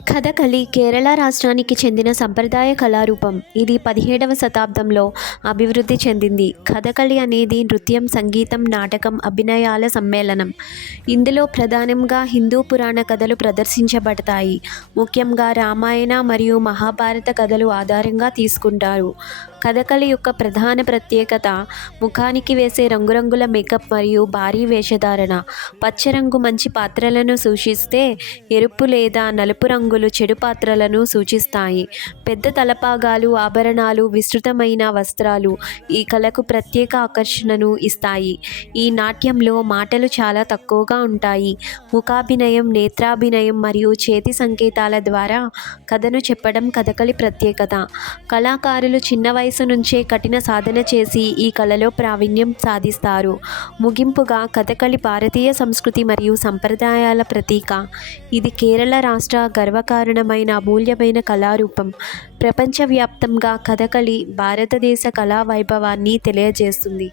కథకళి కేరళ రాష్ట్రానికి చెందిన సంప్రదాయ కళారూపం. ఇది 17వ శతాబ్దంలో అభివృద్ధి చెందింది. కథకళి అనేది నృత్యం, సంగీతం, నాటకం, అభినయాల సమ్మేళనం. ఇందులో ప్రధానంగా హిందూ పురాణ కథలు ప్రదర్శించబడతాయి. ముఖ్యంగా రామాయణ మరియు మహాభారత కథలు ఆధారంగా తీసుకుంటారు. కథకళి యొక్క ప్రధాన ప్రత్యేకత ముఖానికి వేసే రంగురంగుల మేకప్ మరియు భారీ వేషధారణ. పచ్చ రంగు మంచి పాత్రలను సూచిస్తే, ఎరుపు లేదా నలుపు రంగులు చెడు పాత్రలను సూచిస్తాయి. పెద్ద తలపాగాలు, ఆభరణాలు, విస్తృతమైన వస్త్రాలు ఈ కళకు ప్రత్యేక ఆకర్షణను ఇస్తాయి. ఈ నాట్యంలో మాటలు చాలా తక్కువగా ఉంటాయి. ముఖాభినయం, నేత్రాభినయం మరియు చేతి సంకేతాల ద్వారా కథను చెప్పడం కథకళి ప్రత్యేకత. కళాకారులు చిన్న వయసు నుంచే కఠిన సాధన చేసి ఈ కళలో ప్రావీణ్యం సాధిస్తారు. ముగింపుగా, కథకళి భారతీయ సంస్కృతి మరియు సంప్రదాయాల ప్రతీక. ఇది కేరళ రాష్ట్ర గర్వకారణమైన అమూల్యమైన కళారూపం. ప్రపంచవ్యాప్తంగా కథకళి భారతదేశ కళా వైభవాన్ని తెలియజేస్తుంది.